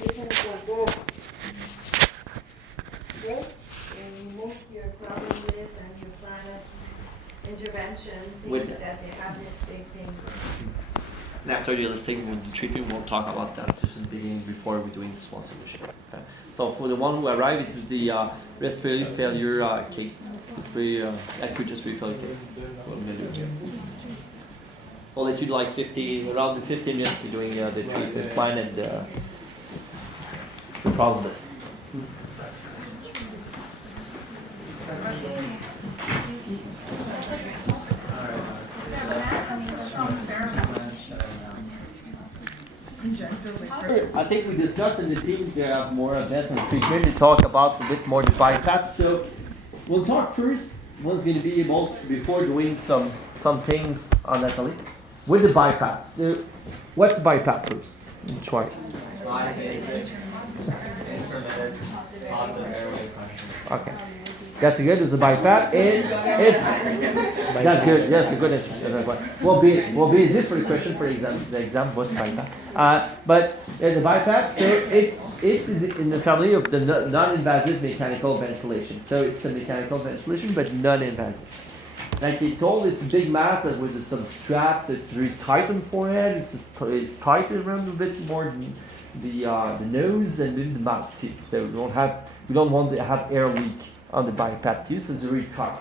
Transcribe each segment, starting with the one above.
Good. And remove your problem list and your plan of intervention, thinking that they have this big thing. And after the listing with the treatment, we'll talk about that just in the beginning before we're doing the small solution. Okay. So for the one who arrived, it's the respiratory failure case. Respiratory, acute respiratory failure case. What I'm going to do here. I'll let you do like around the 15 minutes to doing the treatment plan and the problem list. I think we discussed in the team to have more advanced on treatment to talk about a bit more the BIPAP. So we'll talk first. One's going to be able before doing some things on Natalie with the BIPAP. So what's BIPAP first? Let's try it. Okay. That's good. It's a BIPAP, and it's that's good. Yes, a good answer. Will be easy for the question for the exam. What's BIPAP? But the BIPAP, so it's in the family of the non-invasive mechanical ventilation. So it's a mechanical ventilation, but non-invasive. Like you told, it's a big mask with some straps. It's very tight on the forehead. It's tight around a bit more the nose and then the mouth too. So we don't want to have air leak on the BIPAP too. So it's very tight.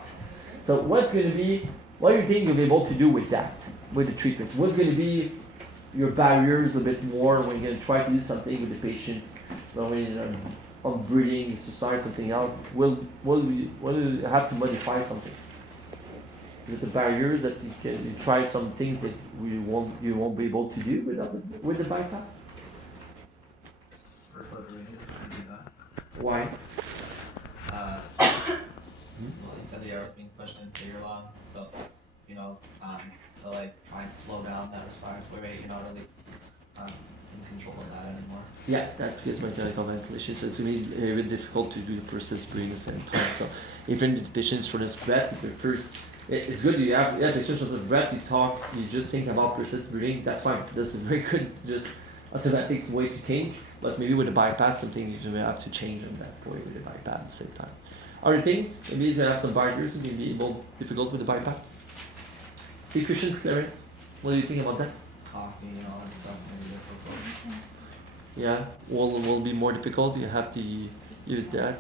So what do you think you'll be able to do with that, with the treatment? What's going to be your barriers a bit more when you're going to try to do something with the patients, on breathing, exercise, something else? Will you have to modify something? With the barriers that you try some things that you won't be able to do with the BIPAP? Why? Well, you said the air was being pushed into your lungs, so to try and slow down that respiratory rate, you're not really in control of that anymore. Yeah, that gives mechanical ventilation. So it's really very difficult to do the process breathing at the same time. So even the patients for this breath, first. It's good you have patients with the breath, you just think about persistent breathing, that's fine. That's a very good, just automatic way to think, but maybe with the BIPAP, something you may have to change on that for you with the BIPAP at the same time. Other things, maybe you have some barriers, it may be difficult with the BIPAP. Secretion clearance, what do you think about that? Coffee and all that stuff may be difficult. Yeah, will be more difficult, you have to use that.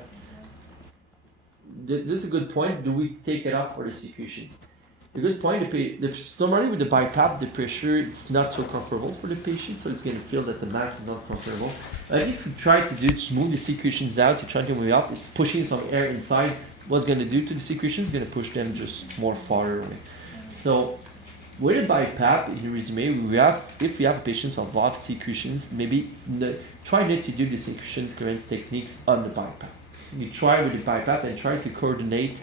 This is a good point. Do we take it up for the secretions? The good point, normally with the BIPAP, the pressure, it's not so comfortable for the patient, so it's going to feel that the mask is not comfortable. But if you try to do it, to move the secretions out, you try to move it up, it's pushing some air inside. What's going to do to the secretions? It's going to push them just more farther away. So with a BIPAP, in the resume, if we have patients of lot of secretions, maybe try not to do the secretion clearance techniques on the BIPAP. You try with the BIPAP and try to coordinate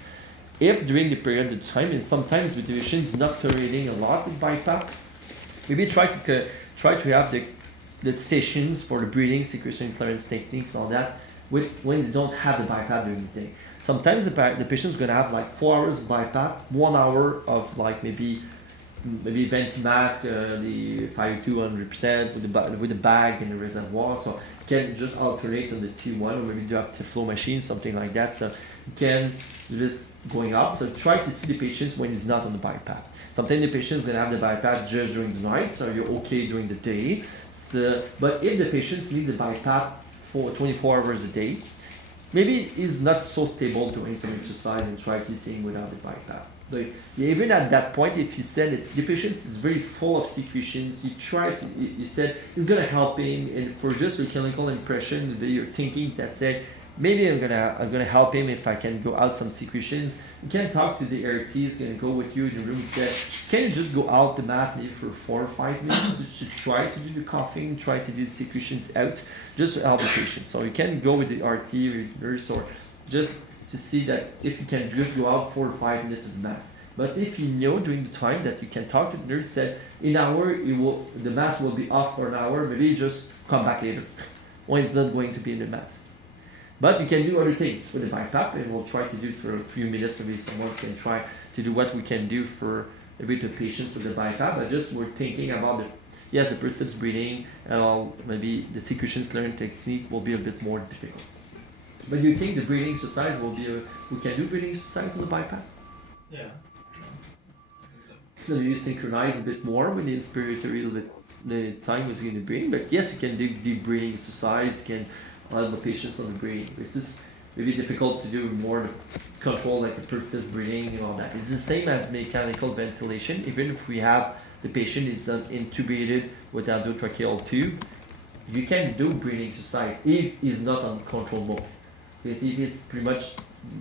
if during the period of time, and sometimes the patient is not tolerating a lot with BIPAP, maybe try to have the sessions for the breathing, secretion clearance techniques, all that, when you don't have the BIPAP during the day. Sometimes the patient is going to have like 4 hours of BIPAP, 1 hour of like maybe vent mask, the 5-200% with the bag and the reservoir. So you can just alternate on the 2-1, or maybe do active flow machine, something like that. So you can do this going up. So try to see the patients when it's not on the BIPAP. Sometimes the patient is going to have the BIPAP just during the night, so you're okay during the day. So, but if the patients need the BIPAP for 24 hours a day, maybe it's not so stable doing some exercise and try to sing without the BIPAP. So even at that point, if you said that the patient is very full of secretions, you said it's going to help him, and for just your clinical impression, you're thinking that said, maybe I'm gonna help him if I can go out some secretions. You can talk to the RT, he's gonna go with you in the room and say, can you just go out the mask maybe for 4 or 5 minutes to try to do the coughing, try to do the secretions out, just to help the patient. So you can go with the RT or the nurse, or just to see that if you can just go out 4 or 5 minutes of the mask. But if you know during the time that you can talk to the nurse, said in an hour the mask will be off for an hour, maybe just come back later when it's not going to be in the mask. But you can do other things for the BIPAP, and we'll try to do it for a few minutes. Maybe someone can try to do what we can do for maybe the patients with the BIPAP. But just we're thinking about yes, the percepts breathing and all, maybe the CCasee learning technique will be a bit more difficult. But you think the breathing exercise will be we can do breathing exercise on the BIPAP? Yeah. So you synchronize a bit more with the inspiratory, the time is going to breathing. But yes, you can do deep breathing exercise. You can allow the patients on the breathing. It's just maybe difficult to do more control like the persistent breathing and all that. It's the same as mechanical ventilation. Even if we have the patient is intubated with endotracheal tube, you can do breathing exercise if it's not on control mode. Because if it's pretty much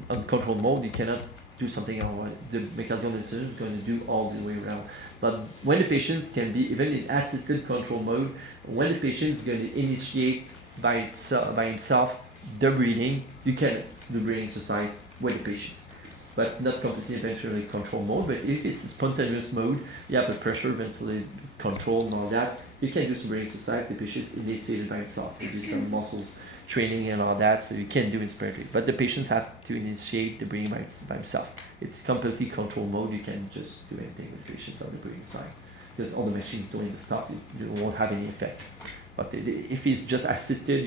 on control mode, you cannot do something else. The mechanical ventilation is going to do all the way around. But when the patients can be even in assisted control mode, when the patient is going to initiate by himself the breathing, you can do breathing exercise with the patients, but not completely eventually control mode. But if it's a spontaneous mode, you have the pressure, ventilation control and all that, you can do some breathing exercise. The patient is initiated by himself. You do some muscles training and all that, so you can do inspiratory. But the patients have to initiate the breathing by himself. It's completely control mode. You can just do anything with patients on the breathing side, because all the machines doing the stuff, it won't have any effect. But if he's just assisted,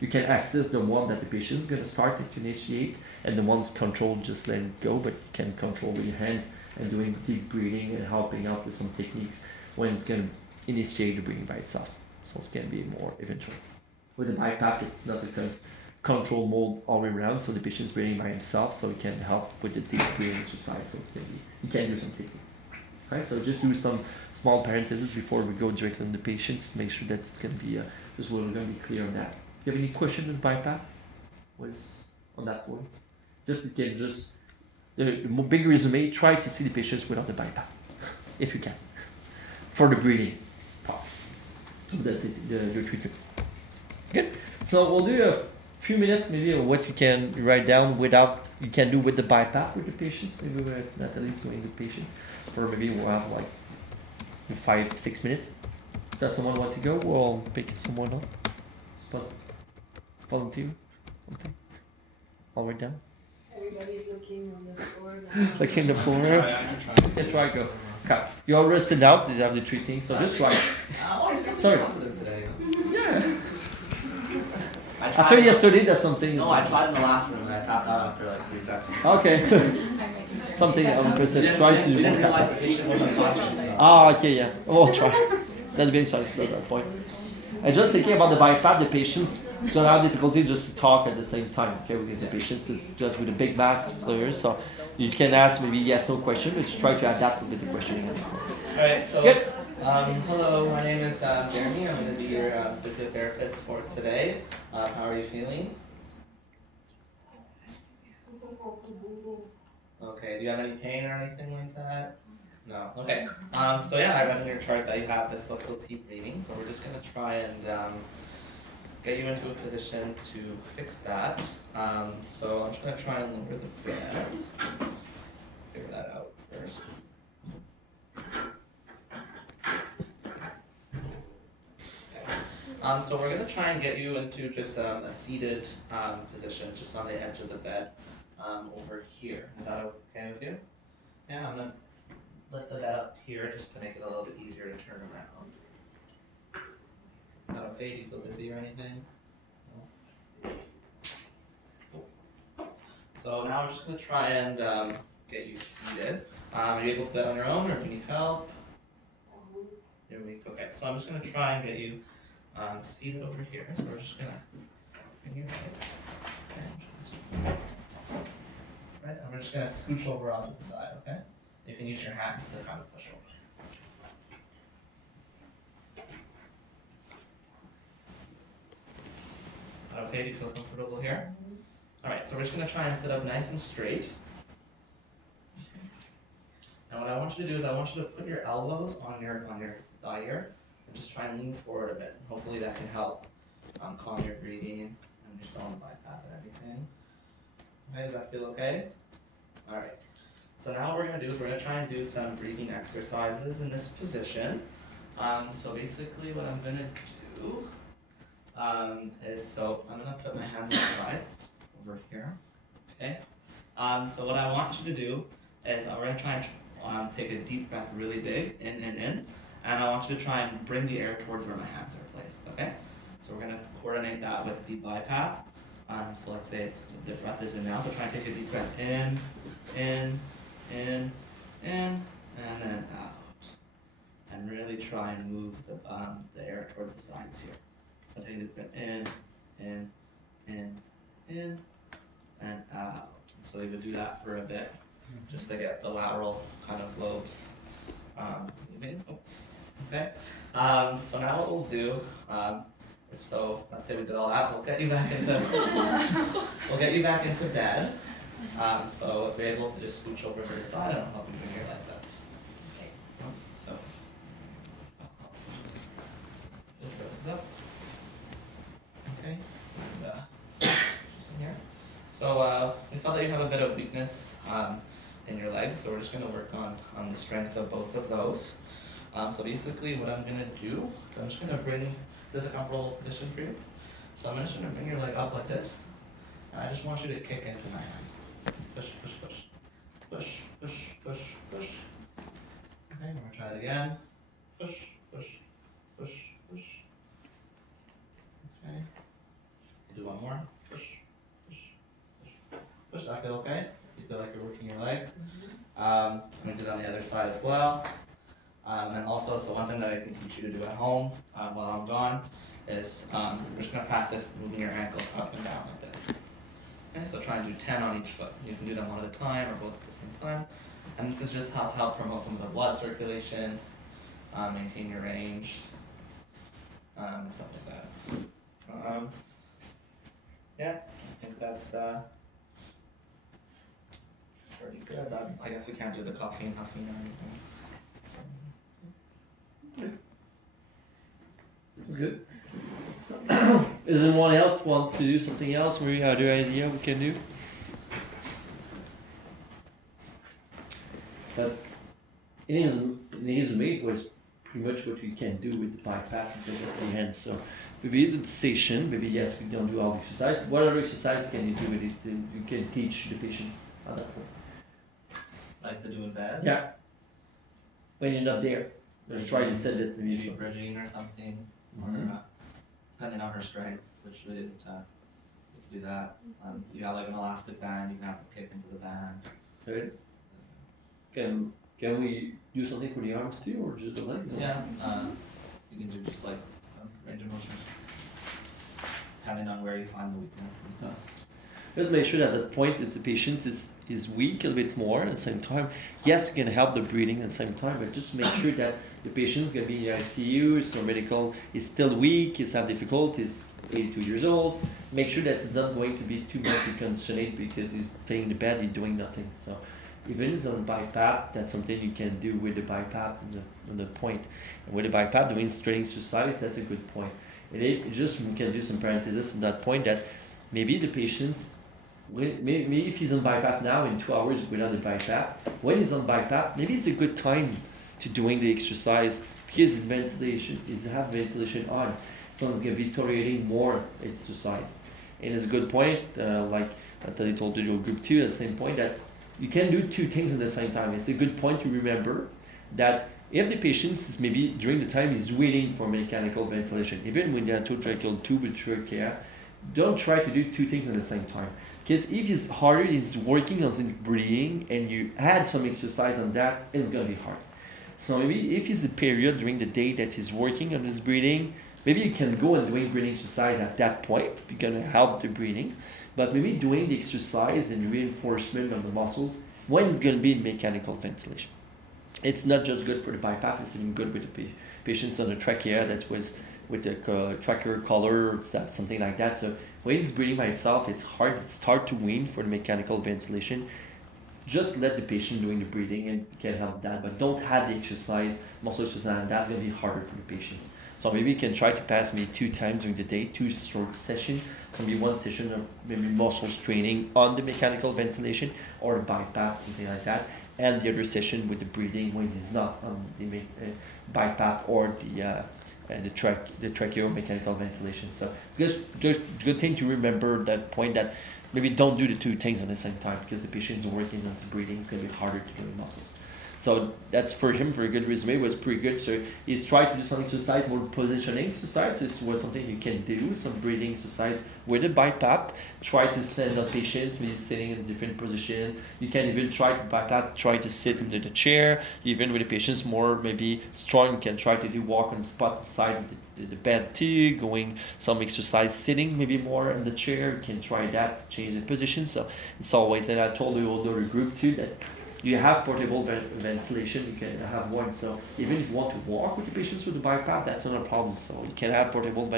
you can assist the one that the patient is going to start to initiate, and the one's controlled, just let it go. But you can control with your hands and doing deep breathing and helping out with some techniques when it's going to initiate the breathing by itself. So it's going to be more eventual. With the BIPAP, it's not a control mode all the way around, so the patient's breathing by himself, so it can help with the deep breathing exercise. So it's going to be, you can do some techniques. Okay, so just do some small parentheses before we go directly on the patients to make sure that it's going to be just we're going to be clear on that. Do you have any questions on BIPAP? What is on that point? Just again, just the big resume. Try to see the patients without the BIPAP, if you can, for the breathing parts, the treatment. Good. So we'll do a few minutes maybe of what you can write down without you can do with the BIPAP with the patients. Maybe we're at least doing the patients. Or maybe we'll have like 5-6 minutes. Does someone want to go? We'll pick someone up. Volunteer? Okay. All right down. Everybody's looking on the floor now. Looking on the floor. I can try. Try go. Okay. You all rested out? Did you have the treating? So just try. Sorry. Positive today. Yeah. I After yesterday, that's something. No, I tried in the last room and I tapped out after like 3 seconds. Okay. Something unprecedented. Try to. We didn't realize the patient was unconscious. Ah, okay, yeah. We'll try. That's being sorry at that point. And just thinking about the BIPAP, the patients don't have difficulty just to talk at the same time, okay? Because the patients is just with a big mass flares, so you can ask maybe yes, no question, but just try to adapt with the questioning. Alright, so Good. hello, my name is Jeremy. I'm going to be your physiotherapist for today. How are you feeling? Okay, do you have any pain or anything like that? No. Okay. So yeah, I read in your chart that you have difficulty breathing, so we're just gonna try and get you into a position to fix that. So I'm just gonna try and lower the bed. Figure that out first. Okay. So we're gonna try and get you into just a seated position, just on the edge of the bed, over here. Is that okay with you? Yeah, I'm gonna lift the bed up here just to make it a little bit easier to turn around. Is that okay? Do you feel dizzy or anything? No? Cool. So now we're just going to try and get you seated. Are you able to do that on your own or do you need help? You're weak. Okay, so I'm just going to try and get you seated over here. So we're just going to bring your legs. Okay, right, and we're just going to scooch over onto the side, okay? You can use your hands to kind of push over. Is that okay? Do you feel comfortable here? Alright, so we're just going to try and sit up nice and straight. And what I want you to do is I want you to put your elbows on your thigh here and just try and lean forward a bit. Hopefully that can help calm your breathing and you're still on the BIPAP and everything. Okay, does that feel okay? Alright. So now what we're going to do is we're going to try and do some breathing exercises in this position. So basically what I'm going to do is, so I'm going to put my hands on the side over here. Okay. So what I want you to do is we're going to try and take a deep breath really big, in. and I want you to try and bring the air towards where my hands are placed, okay? So we're gonna coordinate that with the BIPAP. So let's say the breath is in now, so try and take a deep breath in, and then out. And really try and move the air towards the sides here. So take a deep breath in, and out. So we would do that for a bit, just to get the lateral kind of lobes moving. Okay. So now what we'll do is, so let's say we did all that, we'll get you back into bed. So if you're able to just scooch over to the side, and I'll help you bring your legs up. Okay. So just lift your legs up. Okay. And, just in here. So we saw that you have a bit of weakness in your legs, so we're just going to work on the strength of both of those. So basically what I'm going to do, I'm just going to bring, is this a comfortable position for you? So I'm just going to bring your leg up like this, and I just want you to kick into my hand. Push, push, push. Push, push, push, push. Okay, we're going to try it again. Push, push, push, push. Okay. Do one more. Push, push, push. Push, that feel okay? You feel like you're working your legs? I'm going to do it on the other side as well. And then also, so one thing that I can teach you to do at home while I'm gone is we're just going to practice moving your ankles up and down like this. Okay, so try and do 10 on each foot. You can do them one at a time or both at the same time. And this is just how to help promote some of the blood circulation, maintain your range, and stuff like that. Yeah, I think that's pretty good. I guess we can't do the coughing and huffing or anything. Good. Does anyone else want to do something else? Any other idea we can do? But in his mate was pretty much what we can do with the BIPAP because of the hands. So maybe the station, maybe yes, we don't do all the exercise. What other exercise can you do with it? You can teach the patient at that point. Like to do in bed? Yeah. When you're not there. Let's try to set it. Maybe bridging or something, or depending on her strength, which we didn't. You can do that. You got like an elastic band. You can have to kick into the band. Right. Can we do something for the arms too, or just the legs? Yeah. You can do just like some range of motion, depending on where you find the weakness and stuff. Just make sure that at that point that the patient is weak a little bit more at the same time. Yes, you can help the breathing at the same time, but just make sure that the patient is going to be in the ICU, so medical is still weak, is have difficulty, is 82 years old. Make sure that it's not going to be too much incontinent because he's staying in the bed, he's doing nothing. So even if it's on BIPAP, that's something you can do with the BIPAP on the point. And with the BIPAP, doing strength exercise, that's a good point. And it just, we can do some parenthesis on that point that maybe the patient's maybe if he's on BIPAP now in 2 hours without the BIPAP, when he's on BIPAP, maybe it's a good time to doing the exercise because his ventilation on. So it's going to be tolerating more exercise. And it's a good point, like I told you group 2 at the same point, that you can do two things at the same time. It's a good point to remember that if the patient is maybe during the time he's waiting for mechanical ventilation, even when they are tracheal tube with trachea, don't try to do two things at the same time. Because if his heart is working on his breathing and you add some exercise on that, it's going to be hard. So maybe if it's a period during the day that he's working on his breathing, maybe you can go and doing breathing exercise at that point. You're going to help the breathing. But maybe doing the exercise and reinforcement of the muscles when it's going to be in mechanical ventilation. It's not just good for the BIPAP, it's even good with the patients on the trachea that was with the tracheal collar, stuff, something like that. So when it's breathing by itself, it's hard to wean for the mechanical ventilation. Just let the patient doing the breathing and you can help that, but don't add the exercise, muscle exercise, and that's going to be harder for the patients. So maybe you can try to pass maybe 2 times during the day, 2 short sessions. Maybe 1 session of maybe muscles training on the mechanical ventilation or BIPAP, something like that, and the other session with the breathing when it's not on the BIPAP or the tracheal mechanical ventilation. So just good thing to remember that point that maybe don't do the 2 things at the same time because the patient is working on his breathing. It's going to be harder to do the muscles. So that's for him, for a good resume, was pretty good. So he's tried to do some exercise, more positioning exercise. This was something you can do, some breathing exercise with a BIPAP. Try to stand on patients, maybe sitting in different position. You can even try to BIPAP, try to sit under the chair. Even with the patients more maybe strong, you can try to do walk on the spot side of the bed too, going some exercise sitting maybe more in the chair. You can try that, change the position. So it's always, and I told the older group too that you have portable ventilation, you can have one. So even if you want to walk with the patients with the BiPAP, that's not a problem. So you can have portable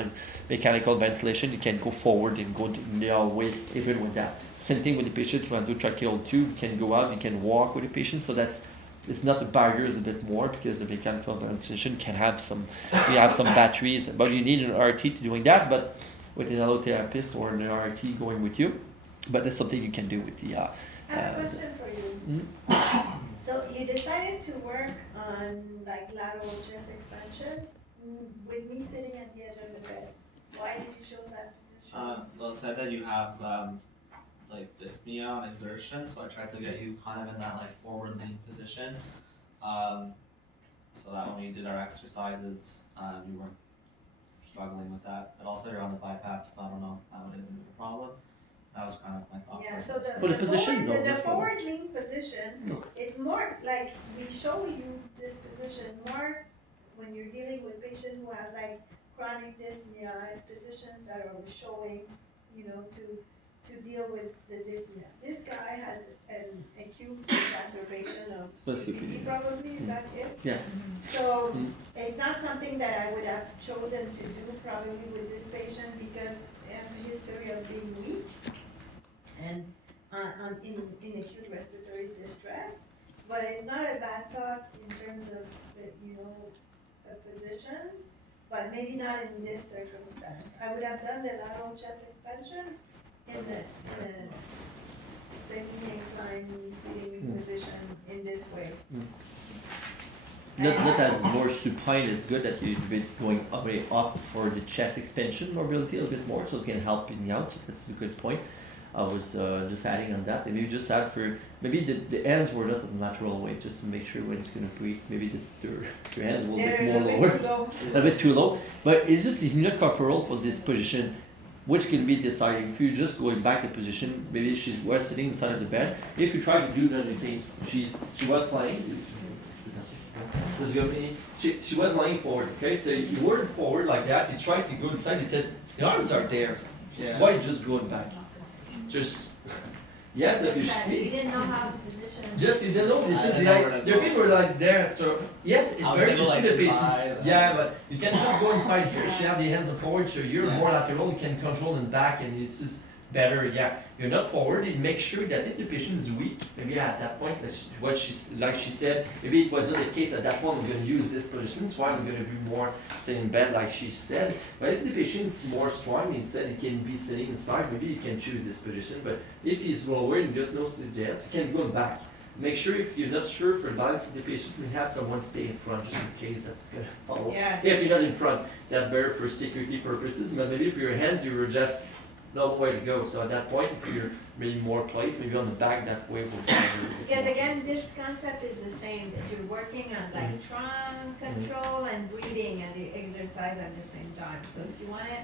mechanical ventilation. You can go forward and go the other way even with that. Same thing with the patient who do tracheal tube. You can go out, you can walk with the patient. So that's, it's not the barrier is a bit more because the mechanical ventilation can have some, you have some batteries, but you need an RT to doing that. But with an allotherapist or an RT going with you, but that's something you can do with the. I have a question for you. So you decided to work on like lateral chest expansion with me sitting at the edge of the bed. Why did you choose that position? Well, it said that you have like dyspnea on exertion, so I tried to get you kind of in that like forward lean position, so that when we did our exercises, you weren't struggling with that. But also you're on the BiPAP, so I don't know if that would have been a problem. That was kind of my thought. Yeah, so For the position, forward, no, the forward lean position, No. it's more like we show you this position more when you're dealing with patients who have like chronic dyspnea. It's positions that are showing, you know, to deal with the dyspnea. This guy has an acute exacerbation of COPD, probably, is that it? Yeah. So it's not something that I would have chosen to do probably with this patient because they have a history of being weak and in acute respiratory distress. But it's not a bad thought in terms of, you know, a position, but maybe not in this circumstance. I would have done the lateral chest expansion in a semi-inclined sitting position in this way. Not as more supine, it's good that you've been going way up for the chest expansion mobility a little bit more, so it's going to help you out. That's a good point. I was just adding on that, and you just add for maybe the hands were not in the natural way, just to make sure when it's going to breathe, maybe your hands will be more lower, a bit too low. But it's just if you're not comfortable for this position, which can be deciding. If you're just going back in position, maybe she was sitting inside of the bed. If you try to do other things, she was flying. She was lying forward, okay? So you weren't forward like that, you tried to go inside, you said, the arms are there. Yeah. Why just going back? Just, yes, if you You didn't know how to position. just you didn't know, this I is didn't know like, where to their go. feet were like there, so, yes, it's I was very gonna to go, see like, the patients. inside, Yeah, but you can just go inside here, she have the hands on forward, so you're Yeah. more lateral, you can control in back, and it's just better, yeah. You're not forward, and make sure that if the patient is weak, maybe at that point, that's what like she said, maybe it wasn't the case at that point, I'm gonna use this position, so I'm gonna do more sit in bed like she said. But if the patient is more strong, instead he can be sitting inside, maybe you can choose this position. But if he's lower and you don't know the jet, you can go back. Make sure if you're not sure for balance of the patient, we have someone stay in front just in case that's gonna follow. Yeah. If you're not in front, that's better for security purposes, but maybe for your hands, you were just no way to go. So at that point, if you're maybe more placed, maybe on the back, that way will be Because again, this concept is the same, that you're working on like trunk control and breathing and the exercise at the same time. So if you want to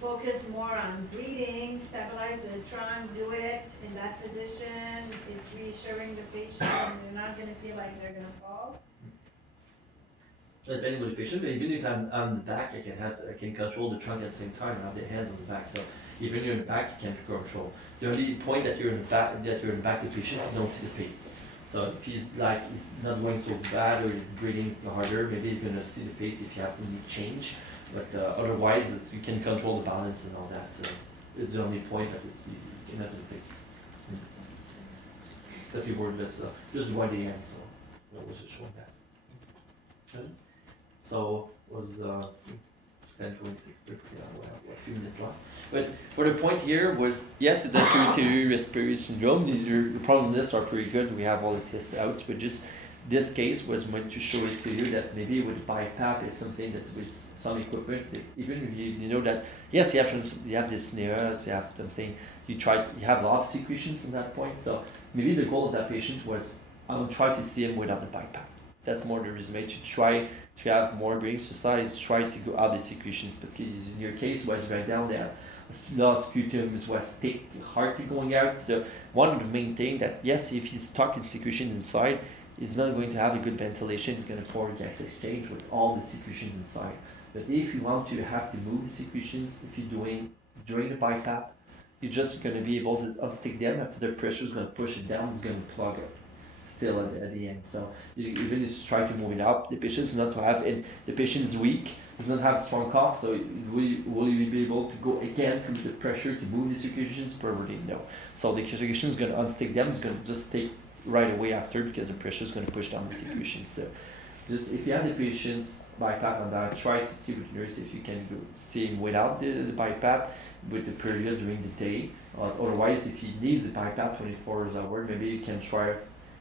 focus more on breathing, stabilize the trunk, do it in that position, it's reassuring the patient, they're not going to feel like they're going to fall. Depending on the patient, but even if I'm on the back, I can control the trunk at the same time and have the hands on the back. So even you're in the back, you can control. The only point that you're in the back, of the patient, you don't see the face. So if he's not going so bad or breathing harder, maybe he's gonna see the face if you have some change. But otherwise, you can control the balance and all that. So it's the only point that you cannot do the face. Because you've already just one day in, so that was just showing that. Okay. So was 10:26, we'll have a few minutes left. But for the point here was, yes, it's a cardiorespw2 respiratory syndrome. Your problem lists are pretty good. We have all the tests out, but just this case was meant to show it to you that maybe with BiPAP, it's something that with some equipment, that even if you know that, yes, you have dyspnea, you have something, you have a lot of secretions at that point. So maybe the goal of that patient was I'll try to see him without the BIPAP. That's more the resume, to try to have more breathing exercise, try to go out the secretions, because in your case was right down there, lost sputums was thick, hardly going out. So one of the main thing that, yes, if he's stuck in secretions inside, it's not going to have a good ventilation. It's going to pour gas exchange with all the secretions inside. But if you want to have to move the secretions, if you're doing during the BIPAP, you're just going to be able to unstick them. After the pressure is going to push it down, it's going to plug up still at the end. So you even if you try to move it up, the patient is not to have, and the patient is weak, does not have strong cough, so will you be able to go against the pressure to move the circulations? Probably no. So the circulation is going to unstick them, it's going to just take right away after, because the pressure is going to push down the circulations. So just if you have the patients BiPAP on that, try to see with the nurse if you can go see him without the BiPAP with the period during the day. Otherwise, if he needs the BiPAP 24 hours, maybe you can try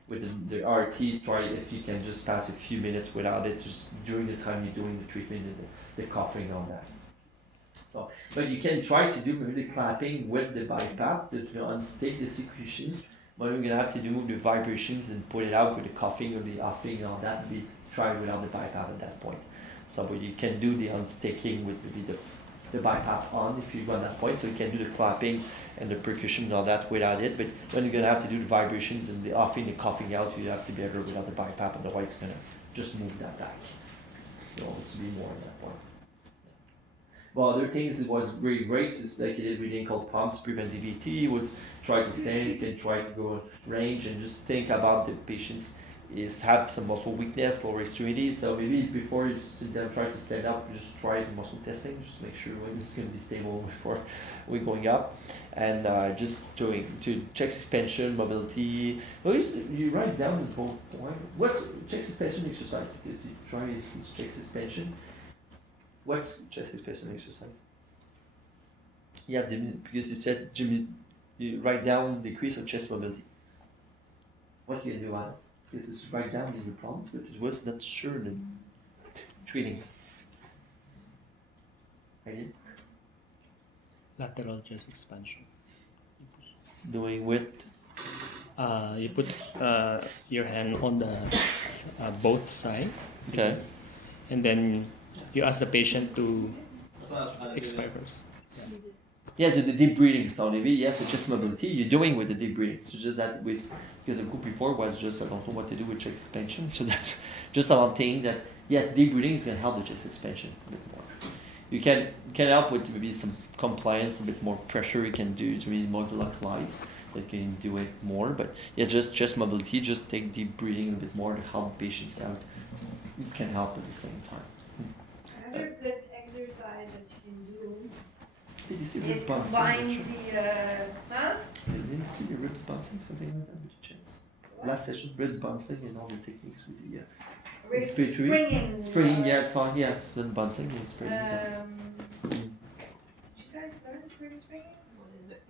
with the RT, try if you can just pass a few minutes without it, just during the time you're doing the treatment and the coughing on that. So, but you can try to do maybe the clapping with the BiPAP to unstick the secretions, but we're gonna have to do the vibrations and put it out with the coughing or the huffing and all that. We try without the BiPAP at that point. So, but you can do the unsticking with the BiPAP on if you go at that point, so you can do the clapping and the percussion and all that without it, but when you're gonna have to do the vibrations and the huffing and coughing out, you have to be able without the BiPAP, otherwise it's gonna just move that back. So to be more on that point. Well, other things it was really great, is like you did reading called pumps, prevent DVT, was try to stand, you can try to go range and just think about the patients is have some muscle weakness, lower extremities. So maybe before you sit down, try to stand up, just try the muscle testing, just make sure it's going to be stable before we're going up, and just to check suspension, mobility. Well, you write down the whole point. What's chest suspension exercise? Because you try this chest suspension. What's chest suspension exercise? Yeah, because you said Jimmy, you write down decrease of chest mobility. What can you do about it? Because it's right down in your problems, but it was not sure in treating. I did. Lateral chest expansion. Doing with You put your hand on the both side. okay. And then you ask the patient to That's what I was trying to expire do. first. Yes, with the deep breathing sound, maybe yes, the chest mobility you're doing with the deep breathing. So just that with because the group before was just I don't know what to do with chest expansion. So that's just about thing that yes, deep breathing is gonna help the chest expansion a bit more. You can help with maybe some compliance, a bit more pressure you can do to be more localized, that can do it more. But yeah, just chest mobility, just take deep breathing a bit more to help patients out. This can help at the same time. Another good exercise that you can do Did you see is ribs bouncing? combine Richard? huh? Did you see the ribs bouncing, something like that with the chest? Last session, ribs bouncing and all the techniques with the Springing. springing, yeah, it's been bouncing and springing. Did you guys learn springing? What is it?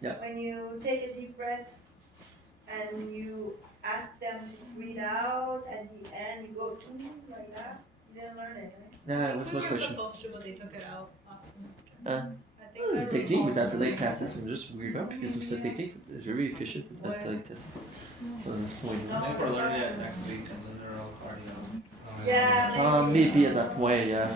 Yeah. When you take a deep breath and you ask them to breathe out, at the end you go like that. You didn't learn it, right? Yeah, what's my We were question? supposed to, but they took it out last semester. I think The I technique with recall. athletic passes is just weird up because it's a technique that's very efficient with athletic tests. So that's the way I think we're learning it next week in the neuro cardio. Yeah, maybe that way, yeah.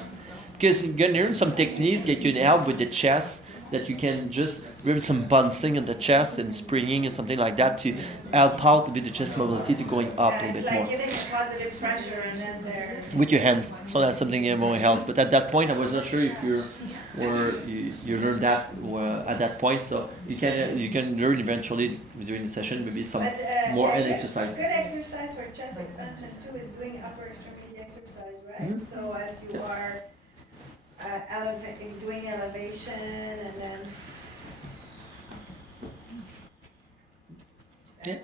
Because you can learn some techniques that can help with the chest, that you can just maybe some bouncing in the chest and springing and something like that to help out with the chest mobility to going up a it's bit like more giving a positive pressure and then there. with your hands. So that's something that really helps. But at that point, I was not sure if you learned that at that point. So you can learn eventually during the session maybe some more hand exercise. A good exercise for chest expansion too is doing upper extremity exercise, right? Mhm. So as you are doing elevation and then. Yeah.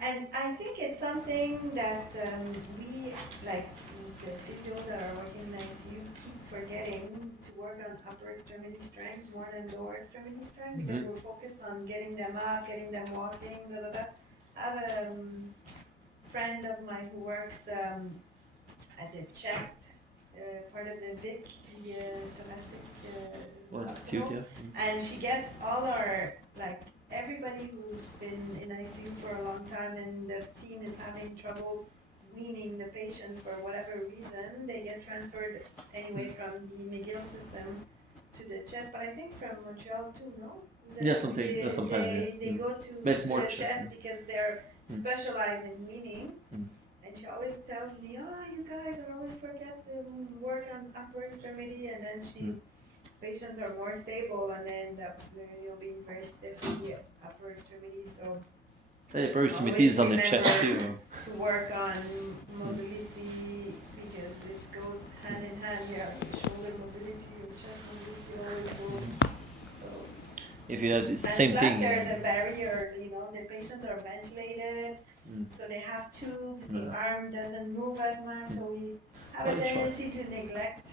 And I think it's something that we, like the physios that are working in ICU, keep forgetting to work on upper extremity strength more than lower extremity strength because we're focused on getting them up, getting them walking, blah, blah, blah. I have a friend of mine who works at the chest part of the VIC, the thoracic Well, it's hospital. cute, yeah. And she gets all our like everybody who's been in ICU for a long time and the team is having trouble weaning the patient for whatever reason, they get transferred anyway from the medial system to the chest, but I think from Montreal too, no? Yeah, something- They, sometimes, yeah. they go to But it's more the chest, chest because they're Mm. specialized in weaning. Mm. And she always tells me, oh, you guys are always forget to work on upper extremity, and then patients are more stable and end up, being very stiff in the upper extremity, so. The proximity is on the chest too. To work on mobility, because it goes hand in hand, shoulder mobility and chest mobility always goes, so. If you have it's the And same plus thing. there's a barrier, the patients are ventilated, so they have tubes, the arm doesn't move as much, so we have a Well, sure. tendency to neglect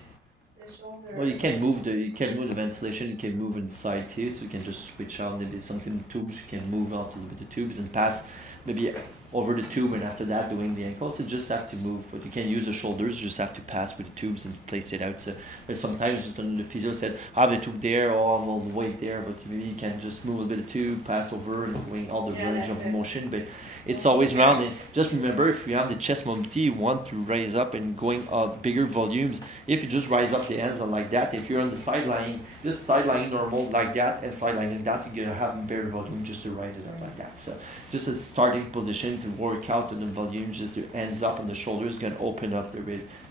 the shoulder. Well, you can't move the ventilation. You can move inside too, so you can just switch out maybe something tubes. You can move out with the tubes and pass maybe over the tube, and after that doing the ankles. You just have to move, but you can use the shoulders. You just have to pass with the tubes and place it out. So sometimes the physio said, "Have the tube there, or I'll wait there," but maybe you can just move a bit of tube, pass over, and doing all the range of motion. But it's always around. And just remember, if you have the chest mobility, you want to raise up and going up bigger volumes. If you just rise up the hands like that, if you're on the sideline, just sideline normal like that and sideline like that, you're gonna have bigger volume just to rise it up like that. So just a starting position to work out in the volume, just the ends up on the shoulders, gonna open up the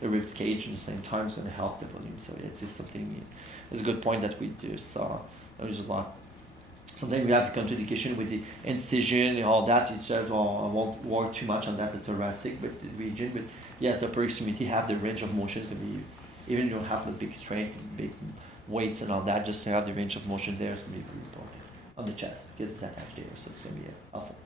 ribs cage at the same time. It's gonna help the volume. So it's just something. It's a good point that we do saw. There's a lot. Sometimes we have to come to the kitchen with the incision and all that. It's just, I won't work too much on that, the thoracic but the region. But yeah, the upper extremity have the range of motion. It's gonna be, even if you don't have the big strength, big weights and all that, just to have the range of motion there is gonna be very important on the chest because it's attached there, so it's gonna be helpful.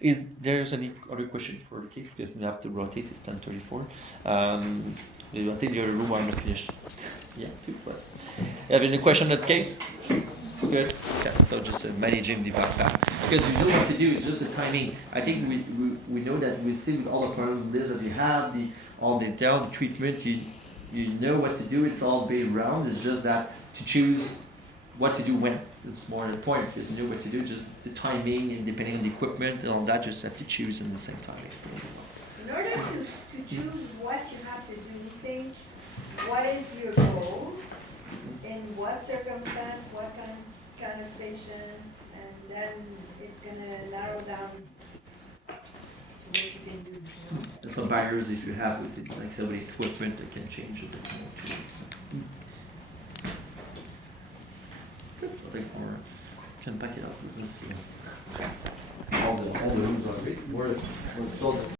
Is there's any other question for the case? Because we have to rotate. It's 10:34. I think the other room I'm not finished. Yeah, two. But have any question on that case? Good. Okay, so just managing the BIPAP. Because you know what to do. It's just the timing. I think we know that we see with all the problem list that you have all the down treatment. You know what to do. It's all big round. It's just that to choose what to do when. It's more the point because you know what to do. Just the timing and depending on the equipment and all that, just have to choose in the same time. In order to choose what you have to do, you think, what is your goal, in what circumstance, what kind of patient, and then it's gonna narrow down to what you can do. There's some barriers if you have with it, like some equipment that can change a bit more too. Good. I think we can back it up with this. All the rooms are great. We're still